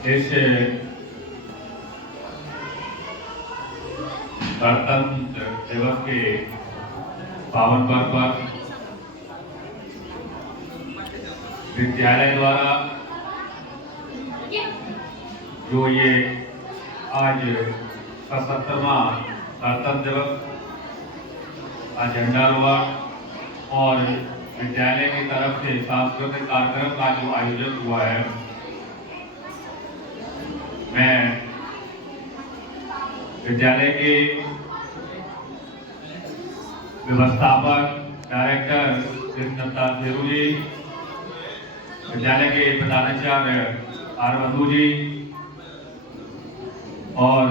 इस गणतंत्र दिवस के पावन पर्व पर विद्यालय द्वारा जो ये आज 77वां गणतंत्र दिवस का झंडा हुआ और विद्यालय की तरफ से सांस्कृतिक कार्यक्रम का जो आयोजन हुआ है, मैं विद्यालय के व्यवस्थापक डायरेक्टर कृष्णदत्ता शेरू जी, विद्यालय के प्रधानाचार्य आर बंधु जी और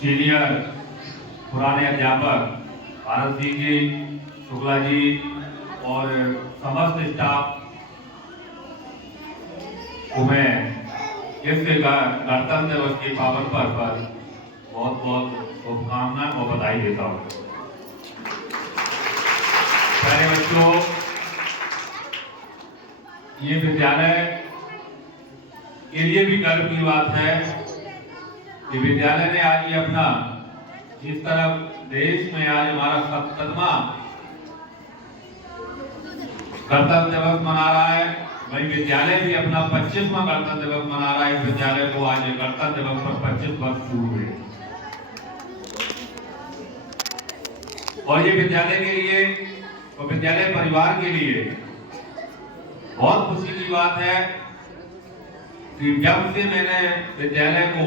सीनियर पुराने अध्यापक भारत सिंह जी, शुक्ला जी और समस्त स्टाफ को मैं इस गणतंत्र दिवस के पावन पर्व पर बहुत बहुत शुभकामनाएं और बधाई देता हूँ। प्यारे बच्चों, ये विद्यालय के लिए भी गर्व की बात है कि विद्यालय ने आज ये अपना जिस तरह देश में आज हमारा 77वां गणतंत्र दिवस मना रहा है, वही विद्यालय भी अपना 25वां गणतंत्र दिवस मना रहा है। विद्यालय को आज गणतंत्र दिवस पर 25 वर्ष पूरे हुए और ये विद्यालय के लिए और विद्यालय परिवार के लिए बहुत खुशी की बात है कि जब से मैंने विद्यालय को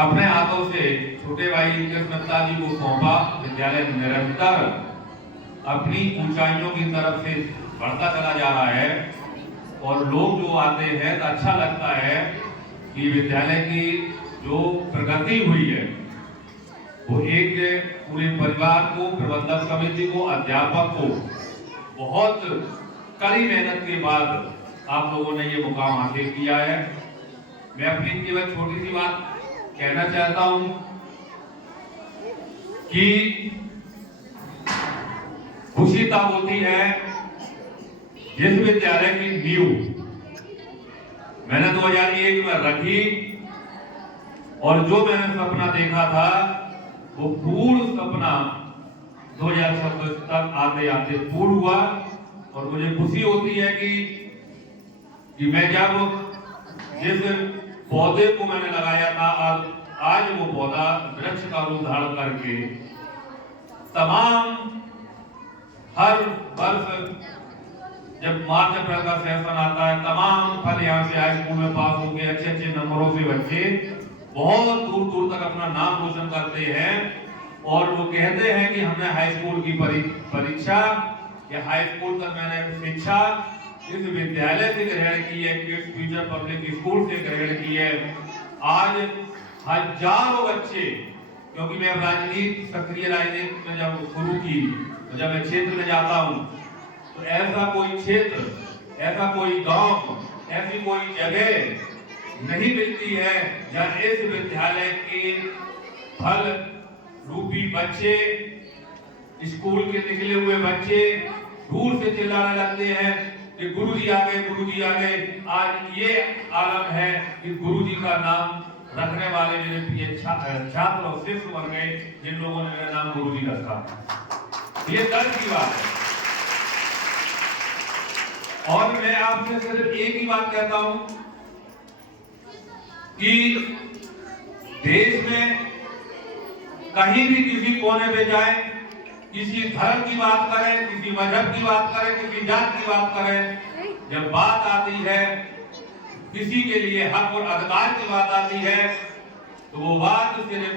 अपने हाथों से छोटे भाई कृष्णदत्ता जी को सौंपा, विद्यालय निरंतर अपनी ऊंचाइयों की तरफ से बढ़ता चला जा रहा है और लोग जो आते हैं तो अच्छा लगता है कि विद्यालय की जो प्रगति हुई है वो एक पूरे परिवार को, प्रबंधक समिति को, अध्यापक को बहुत कड़ी मेहनत के बाद आप लोगों ने ये मुकाम हासिल किया है। मैं अपनी केवल छोटी सी बात कहना चाहता हूं कि खुशी तब होती है जिस विद्यालय की नींव मैंने 2001 में रखी और जो मैंने सपना देखा था वो पूर्ण सपना 2026 तक आते आते पूर्ण हुआ और मुझे खुशी होती है कि मैं जब जिस पौधे को मैंने लगाया था आज वो पौधा वृक्ष का रूप धारण करके तमाम हर वर्ष जब मार्च अप्रैल का सेशन आता है, तमाम फल यहाँ से हाई स्कूल में पास होकर अच्छे अच्छे नंबरों से बच्चे बहुत दूर दूर तक अपना नाम रोशन करते हैं और वो कहते हैं कि हमने हाई स्कूल की परीक्षा या हाई स्कूल तक मैंने शिक्षा इस विद्यालय से ग्रहण की है, किड्स फ्यूचर पब्लिक स्कूल से ग्रहण की है। आज हजारों बच्चे, क्योंकि मैं राजनीति सक्रिय राजनीति में जब शुरू की तो जब मैं क्षेत्र में जाता हूँ तो ऐसा कोई क्षेत्र, ऐसा कोई गांव, ऐसी कोई जगह नहीं मिलती है जहाँ इस विद्यालय के फल रूपी बच्चे, स्कूल के निकले हुए बच्चे दूर से चिल्लाने लगते हैं कि गुरुजी आ गए, गुरुजी आ गए। आज ये आलम है कि गुरुजी का नाम रखने वाले मेरे प्रिय छात्र और शिष्य बन गए जिन लोगों ने मेरा नाम गुरुजी रखा। ये गर्व की बात है और मैं आपसे सिर्फ एक ही बात कहता हूं कि देश में कहीं भी किसी कोने पे जाए, किसी धर्म की बात करें, किसी मजहब की बात करें, किसी जात की बात करें, जब बात आती है किसी के लिए हक और अधिकार की बात आती है तो वो बात सिर्फ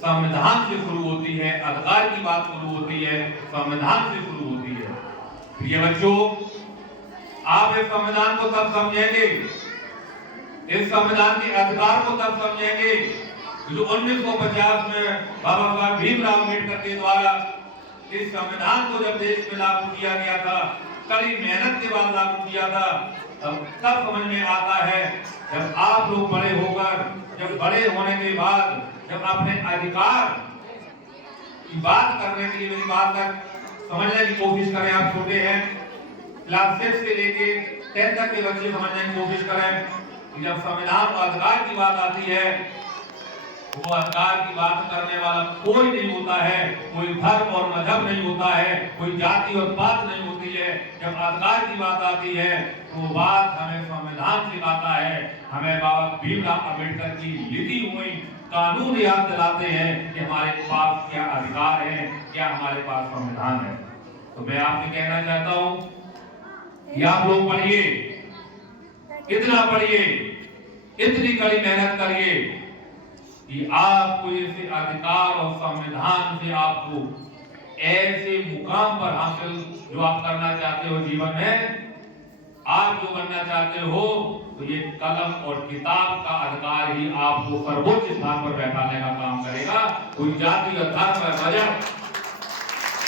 संविधान से शुरू होती है, अधिकार की बात शुरू होती है, संविधान से शुरू होती है। प्रिय बच्चों, आप इस संविधान को तब समझेंगे, इस संविधान के अधिकार को तब समझेंगे जो 1950 में बाबा साहब भीमराव अम्बेडकर के द्वारा इस संविधान को जब देश में लागू किया गया था, कड़ी मेहनत के बाद लागू किया था, तब समझ में आता है जब आप लोग बड़े होकर, जब बड़े होने के बाद जब अपने अधिकार की बात करने के लिए मेरी बात समझने की कोशिश करें। आप छोटे हैं, क्लास 6 से लेके 10 तक के बच्चे समझने की कोशिश करें कि जब संविधान और अधिकार की बात आती है, वो अधिकार की बात करने वाला कोई नहीं होता है, कोई धर्म और मजहब नहीं होता है, कोई जाति और पात नहीं होती है। जब अधिकार की बात आती है तो बात हमें संविधान सिखाता है, हमें बाबा भीमराव अम्बेडकर की लिखी हुई कानून याद दिलाते हैं कि हमारे पास क्या अधिकार है, क्या हमारे पास संविधान है। तो मैं आपसे कहना चाहता हूं कि आप लोग पढ़िए, इतना पढ़िए, इतनी कड़ी मेहनत करिए कि आपको इसे अधिकार और संविधान से आपको ऐसे मुकाम पर हासिल जो आप करना चाहते हो जीवन में, आप जो बनना चाहते हो, तो ये कलम और किताब का अधिकार ही आपको सर्वोच्च स्थान पर बैठाने का काम करेगा। कोई जाति का धर्म या मजहब,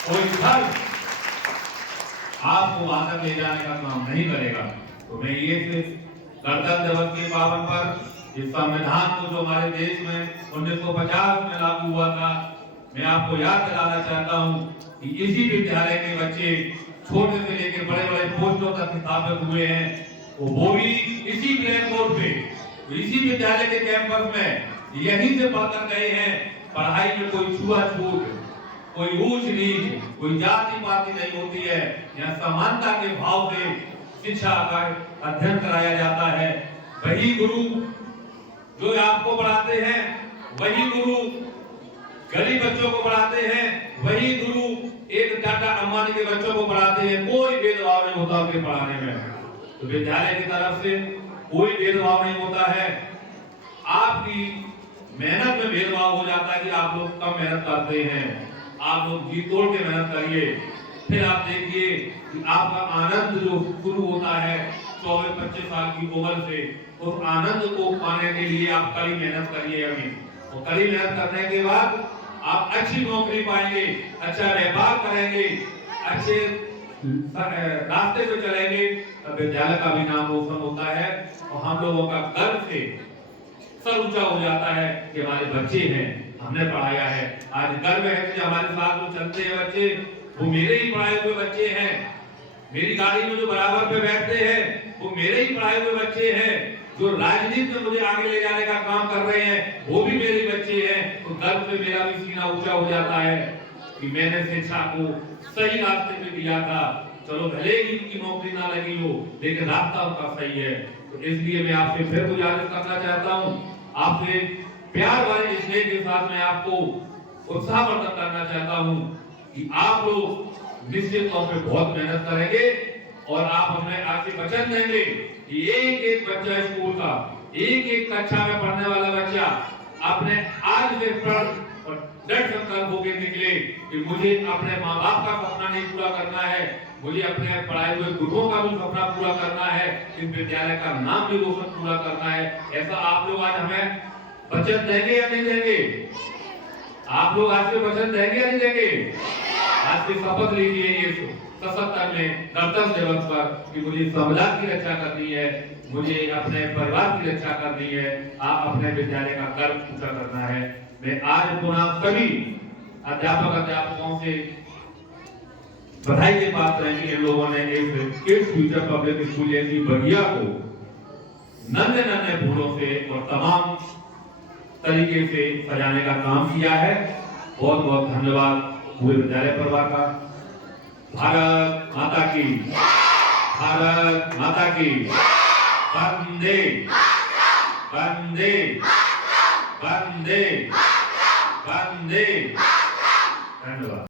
कोई धर्म आपको वहां तक ले जाने का काम नहीं करेगा। तो मैं ये गणतंत्र दिवस के पावन पर इस संविधान को जो हमारे देश में 1950 में लागू हुआ था, मैं आपको याद दिलाना चाहता हूं कि इसी विद्यालय के बच्चे छोटे से लेकर बड़े बड़े पोस्टों तक स्थापित हुए हैं, वो भी इसी ब्लैक बोर्ड पे, इसी विद्यालय के कैंपस में यहीं से पढ़कर गए हैं। पढ़ाई में कोई छुआछूत, कोई ऊंच नीच, कोई जाति पाति नहीं होती है। यहाँ समानता के भाव से शिक्षा का अध्ययन कराया जाता है। वही गुरु जो आपको पढ़ाते हैं, वही गुरु गरीब बच्चों को पढ़ाते हैं, वही गुरु एक टाटा अंबानी के बच्चों को पढ़ाते हैं। कोई भेदभाव नहीं होता उनके पढ़ाने में। तो विद्यालय की तरफ से कोई भेदभाव नहीं होता है। आपकी मेहनत में भेदभाव हो जाता है कि आप लोग कम मेहनत करते हैं। आप लोग जी तोड़ के मेहनत करिए, फिर आप देखिए कि आपका आनंद जो शुरू होता है 24-25 साल की उम्र से, उस आनंद को पाने के लिए आप कड़ी मेहनत करिए। अभी और कड़ी मेहनत करने के बाद आप अच्छी नौकरी पाएंगे, अच्छा व्यापार करेंगे, अच्छे रास्ते पे चलेंगे, तब विद्यालय का भी नाम रोशन होता है और हम लोगों का गर्व से सर ऊंचा हो जाता है कि हमारे बच्चे हैं, हमने पढ़ाया है। आज गर्व है कि हमारे साथ जो चलते हैं बच्चे, वो मेरे ही पढ़ाए हुए बच्चे हैं। मेरी गाड़ी में जो बराबर पे बैठते हैं, वो मेरे ही पढ़ाए हुए बच्चे हैं। जो राजनीति में मुझे आगे ले जाने का काम कर रहे हैं, वो भी मेरे बच्चे हैं। तो गर्व से मेरा भी सीना ऊंचा हो जाता है कि मैंने शिक्षा को सही रास्ते पे दिया था। चलो भले ही इनकी नौकरी ना लगी हो, लेकिन रास्ता उनका सही है। तो इसलिए मैं आपसे फिर गुजारिश करना चाहता हूँ, आपसे प्यार वाले स्नेह के साथ मैं आपको उत्साहवर्धन करना चाहता हूँ कि आप लोग निश्चित तौर पे बहुत मेहनत करेंगे और आप हमें आपसे वचन देंगे कि एक एक बच्चा स्कूल का, एक एक कक्षा में पढ़ने वाला बच्चा अपने आज से प्रण और दृढ़ संकल्प होकर निकले कि मुझे अपने माँ बाप का सपना नहीं पूरा करना है, मुझे अपने पढ़ाए हुए गुरुओं का भी सपना पूरा करना है, इस विद्यालय का नाम भी रोशन पूरा करना है। ऐसा आप लोग आज हमें वचन देंगे या नहीं देंगे? आप लोग आज से वचन देंगे या नहीं देंगे? आज से शपथ लीजिए इस 77 में गणतंत्र दिवस पर कि मुझे संविधान की रक्षा करनी है, मुझे अपने परिवार की रक्षा करनी है, आप अपने विद्यालय का गर्व पूरा करना है। मैं आज पुनः सभी अध्यापकों से बधाई के पात्र हैं कि इन लोगों ने इस किड्स फ्यूचर पब्लिक स्कूल जैसी बगिया को नन्हे नन्हे फूलों से और तमाम तरीके से सजाने का काम किया है। बहुत बहुत धन्यवाद पूरे विद्यालय परिवार का। भारत माता की, भारत माता की। वंदे वंदे वंदे